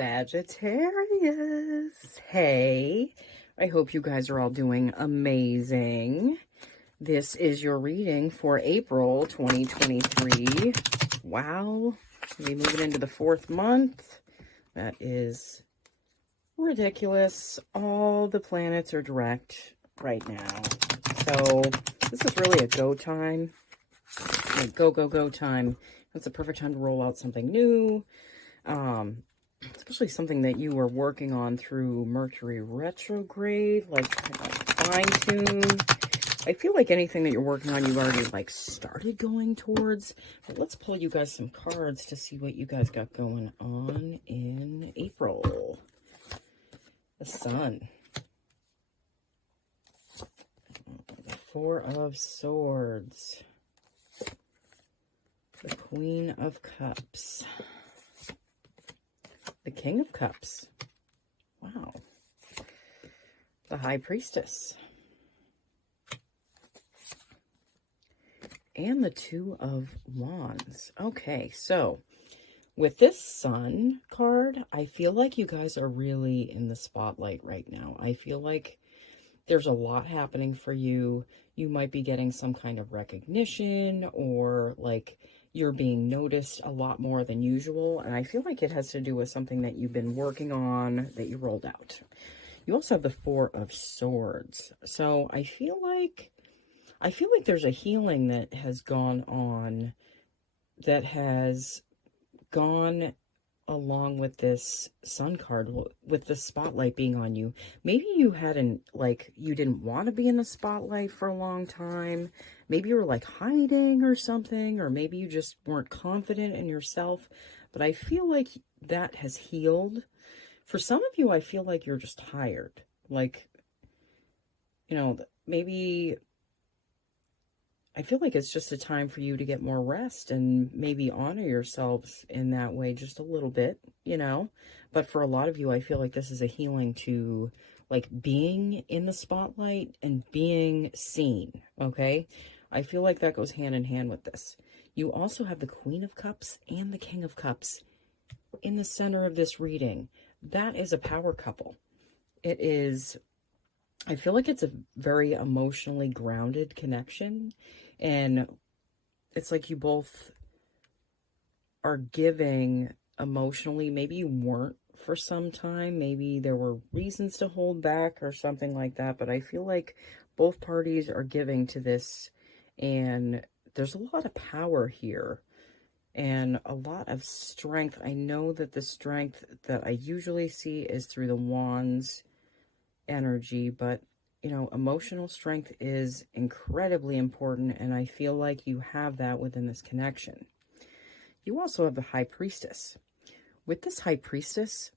Sagittarius. Hey, I hope you guys are all doing amazing. This is your reading for April 2023. Wow, we moving into the 4th month. That is ridiculous. All the planets are direct right now. So this is really a go time. Like go time. It's a perfect time to roll out something new. Especially something that you were working on through Mercury retrograde, like fine-tune. I feel like anything that you're working on, you've already like started going towards. But let's pull you guys some cards to see what you guys got going on in April. The Sun. The Four of Swords. The Queen of Cups. The King of Cups. Wow. The High Priestess. And the Two of Wands. Okay, so with this Sun card, I feel like you guys are really in the spotlight right now. I feel like there's a lot happening for you. You might be getting some kind of recognition, or like you're being noticed a lot more than usual. And I feel like it has to do with something that you've been working on that you rolled out. You also have the Four of Swords. So I feel like there's a healing that has gone on, that has gone along with this Sun card, with the spotlight being on you. Maybe you hadn't, like, you didn't want to be in the spotlight for a long time. Maybe you were like hiding or something, or maybe you just weren't confident in yourself. But I feel like that has healed. For some of you, I feel like you're just tired. Like, you know, maybe I feel like it's just a time for you to get more rest and maybe honor yourselves in that way just a little bit, you know. But for a lot of you, I feel like this is a healing to like being in the spotlight and being seen, okay? I feel like that goes hand in hand with this. You also have the Queen of Cups and the King of Cups in the center of this reading. That is a power couple. It is, I feel like it's a very emotionally grounded connection, and it's like you both are giving emotionally. Maybe you weren't for some time. Maybe there were reasons to hold back or something like that, but I feel like both parties are giving to this, and there's a lot of power here and a lot of strength. I know that the strength that I usually see is through the Wands energy, but you know, emotional strength is incredibly important, and I feel like you have that within this connection. You also have the High Priestess. With this High Priestess,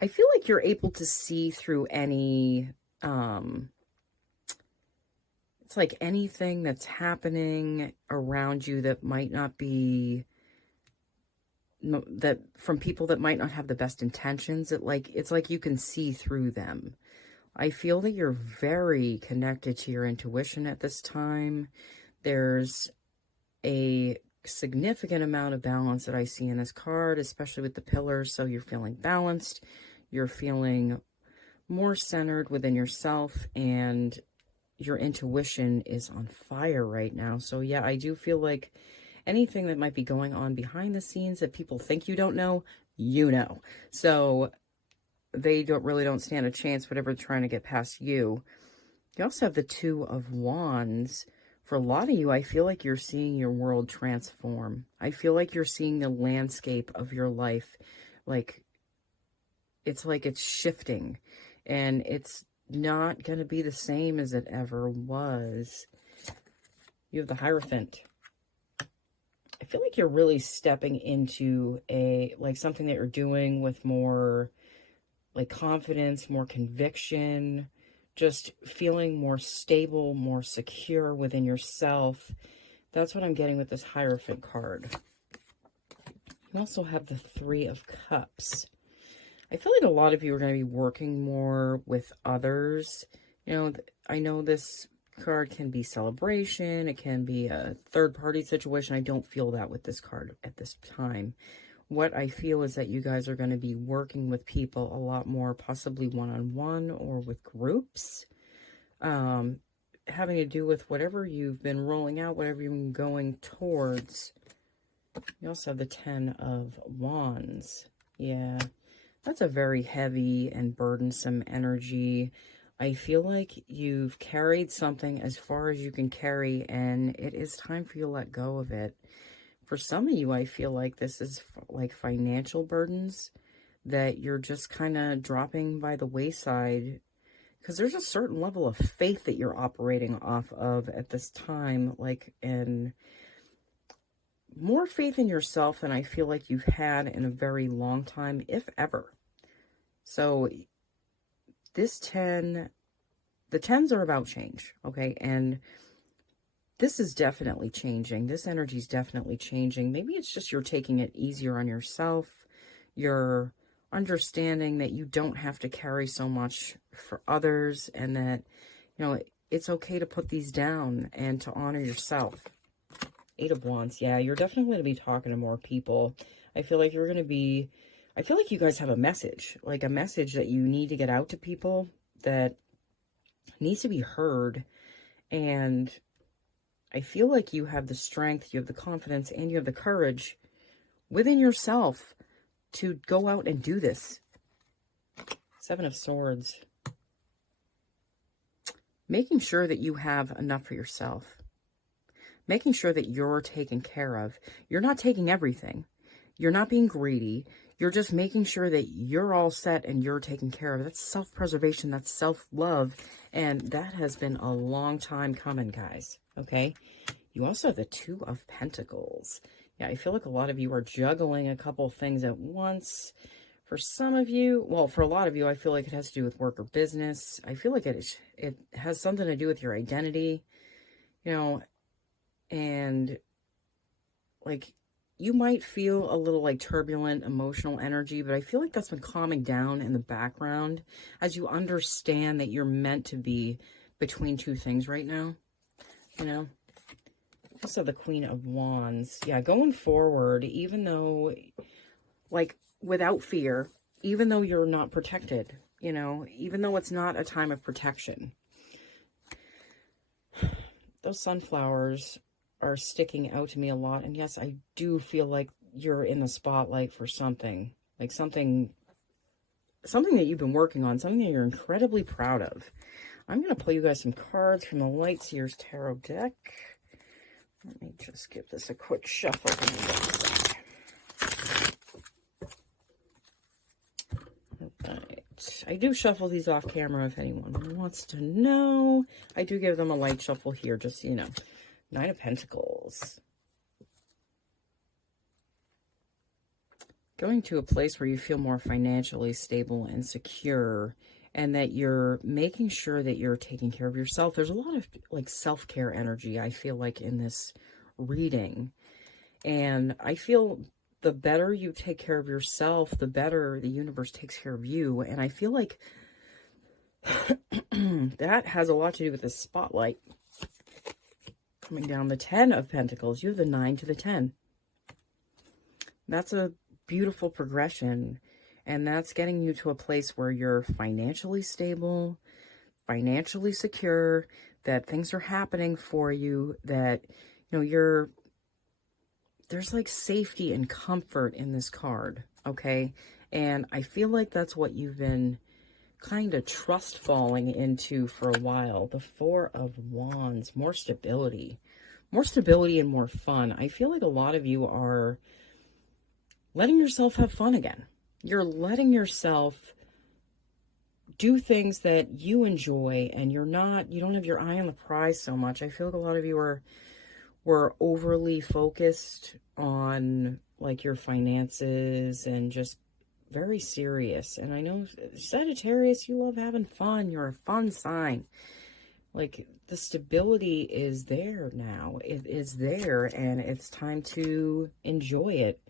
I feel like you're able to see through any it's like anything that's happening around you that might not be, that from people that might not have the best intentions. It's like you can see through them. I feel that you're very connected to your intuition at this time. There's a significant amount of balance that I see in this card, especially with the pillars. So you're feeling balanced. You're feeling more centered within yourself, and your intuition is on fire right now. So yeah, I do feel like anything that might be going on behind the scenes that people think you don't know, you know. So they don't stand a chance, whatever trying to get past you. You also have the Two of Wands. For a lot of you, I feel like you're seeing your world transform. I feel like you're seeing the landscape of your life. Like it's shifting, and it's not going to be the same as it ever was. You have the Hierophant. I feel like you're really stepping into something that you're doing with more like confidence, more conviction, just feeling more stable, more secure within yourself. That's what I'm getting with this Hierophant card. You also have the Three of Cups. I feel like a lot of you are going to be working more with others. You know, I know this card can be celebration. It can be a third-party situation. I don't feel that with this card at this time. what I feel is that you guys are going to be working with people a lot more, possibly one-on-one or with groups, having to do with whatever you've been rolling out, whatever you've been going towards. You also have the 10 of Wands. Yeah, that's a very heavy and burdensome energy. I feel like you've carried something as far as you can carry, and it is time for you to let go of it. For some of you, I feel like this is like financial burdens that you're just kind of dropping by the wayside, because there's a certain level of faith that you're operating off of at this time, like, and more faith in yourself than I feel like you've had in a very long time, if ever. So this 10, the 10s are about change, okay? And this is definitely changing. This energy is definitely changing. Maybe it's just you're taking it easier on yourself. You're understanding that you don't have to carry so much for others, and that, you know, it's okay to put these down and to honor yourself. 8 of Wands. Yeah, you're definitely going to be talking to more people. I feel like you're going to be, I feel like you guys have a message, like a message that you need to get out to people that needs to be heard. And I feel like you have the strength, you have the confidence, and you have the courage within yourself to go out and do this. 7 of Swords. Making sure that you have enough for yourself. Making sure that you're taken care of. You're not taking everything. You're not being greedy. You're just making sure that you're all set and you're taken care of. That's self-preservation. That's self-love. And that has been a long time coming, guys. Okay? You also have the 2 of Pentacles. Yeah, I feel like a lot of you are juggling a couple things at once. For some of you, well, for a lot of you, I feel like it has to do with work or business. I feel like it has something to do with your identity, you know, and like you might feel a little like turbulent emotional energy, but I feel like that's been calming down in the background as you understand that you're meant to be between two things right now, you know. Also the Queen of Wands. Yeah, going forward, even though, like, without fear, even though you're not protected, you know, even though it's not a time of protection. Those sunflowers are sticking out to me a lot. And yes, I do feel like you're in the spotlight for something. Like something that you've been working on, something that you're incredibly proud of. I'm going to pull you guys some cards from the Lightseers Tarot deck. Let me just give this a quick shuffle. Alright. I do shuffle these off camera if anyone wants to know. I do give them a light shuffle here, just so you know. 9 of Pentacles. Going to a place where you feel more financially stable and secure, and that you're making sure that you're taking care of yourself. There's a lot of like self-care energy, I feel like, in this reading. And I feel the better you take care of yourself, the better the universe takes care of you. And I feel like that has a lot to do with the spotlight. Coming down the 10 of Pentacles, you have the 9 to the 10. That's a beautiful progression. And that's getting you to a place where you're financially stable, financially secure, that things are happening for you, that, you know, there's like safety and comfort in this card, okay? And I feel like that's what you've been kind of trust falling into for a while. The 4 of Wands, more stability and more fun. I feel like a lot of you are letting yourself have fun again. You're letting yourself do things that you enjoy, and you don't have your eye on the prize so much. I feel like a lot of you were overly focused on like your finances and just very serious. And I know Sagittarius, you love having fun. You're a fun sign. Like the stability is there now. It is there, and it's time to enjoy it.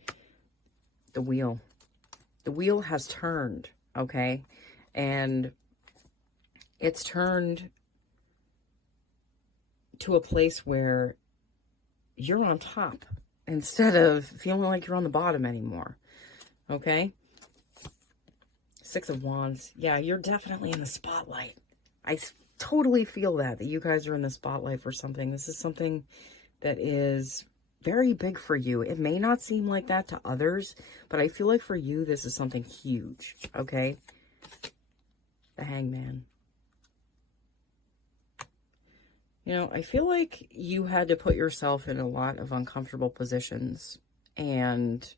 The wheel has turned, okay? And it's turned to a place where you're on top instead of feeling like you're on the bottom anymore. Okay? Six of Wands. Yeah, you're definitely in the spotlight. I totally feel that you guys are in the spotlight for something. This is something that is very big for you. It may not seem like that to others, but I feel like for you, this is something huge. Okay? The Hangman. You know, I feel like you had to put yourself in a lot of uncomfortable positions and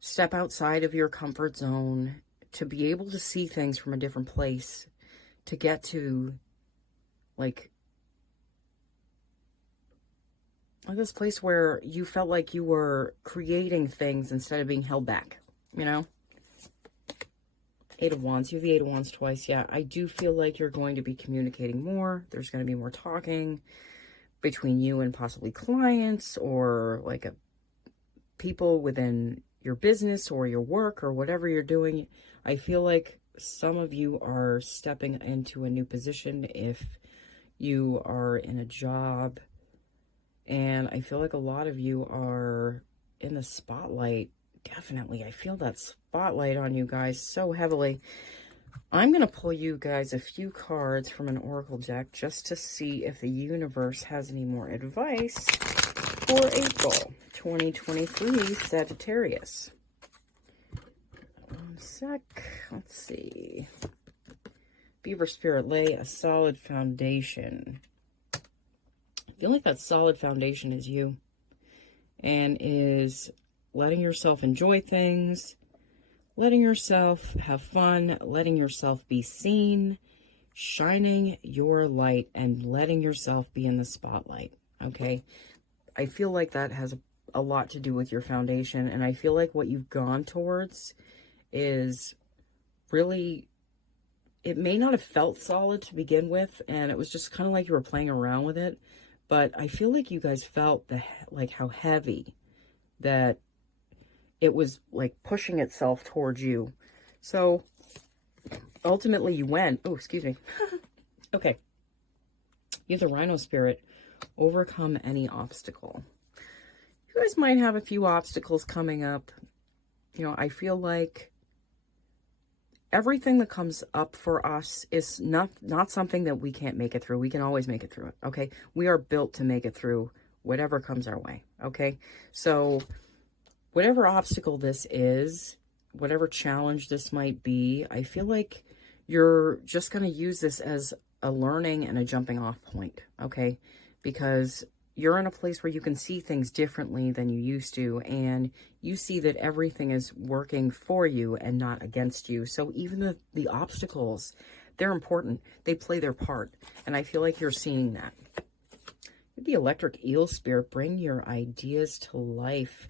step outside of your comfort zone to be able to see things from a different place, to get to, like, this place where you felt like you were creating things instead of being held back, you know? Eight of Wands. You have the Eight of Wands twice. Yeah, I do feel like you're going to be communicating more. There's going to be more talking between you and possibly clients, or like people within your business or your work or whatever you're doing. I feel like some of you are stepping into a new position if you are in a job. And I feel like a lot of you are in the spotlight. Definitely. I feel that spotlight on you guys so heavily. I'm going to pull you guys a few cards from an oracle deck just to see if the universe has any more advice for April 2023 Sagittarius. One sec. Let's see. Beaver Spirit, lay a solid foundation. I feel like that solid foundation is you, and is letting yourself enjoy things, letting yourself have fun, letting yourself be seen, shining your light, and letting yourself be in the spotlight, okay? I feel like that has a lot to do with your foundation, and I feel like what you've gone towards is really, it may not have felt solid to begin with, and it was just kind of like you were playing around with it, but I feel like you guys felt like how heavy that it was, like pushing itself towards you. So ultimately you went, oh, excuse me. Okay. You have the Rhino Spirit, overcome any obstacle. You guys might have a few obstacles coming up. You know, I feel like everything that comes up for us is not something that we can't make it through. We can always make it through it, okay? We are built to make it through whatever comes our way, okay? So whatever obstacle this is, whatever challenge this might be, I feel like you're just going to use this as a learning and a jumping off point, okay? Because you're in a place where you can see things differently than you used to, and you see that everything is working for you and not against you. So even the obstacles, they're important. They play their part, and I feel like you're seeing that. The Electric Eel Spirit, bring your ideas to life.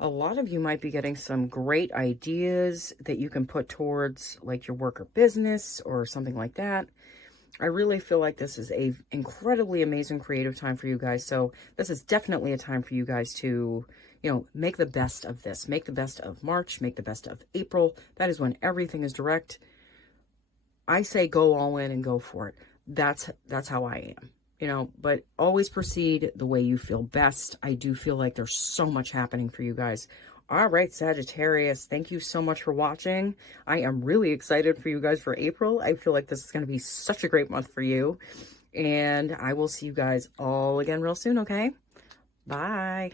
A lot of you might be getting some great ideas that you can put towards like your work or business or something like that. I really feel like this is a incredibly amazing creative time for you guys. So this is definitely a time for you guys to, you know, make the best of this. Make the best of March. Make the best of April. That is when everything is direct. I say go all in and go for it. That's how I am. You know, but always proceed the way you feel best. I do feel like there's so much happening for you guys. All right, Sagittarius, thank you so much for watching. I am really excited for you guys for April. I feel like this is going to be such a great month for you. And I will see you guys all again real soon, okay? Bye.